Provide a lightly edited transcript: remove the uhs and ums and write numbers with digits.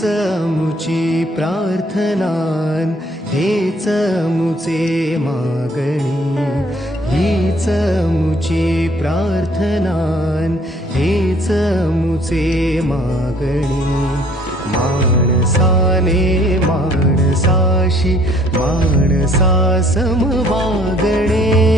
हीच मुची प्रार्थनान, हेच मुचे मागणी, हीच मुची प्रार्थनान, हेच मुचे मागणी. माणसाने माणसाशी माणसासम वागणे.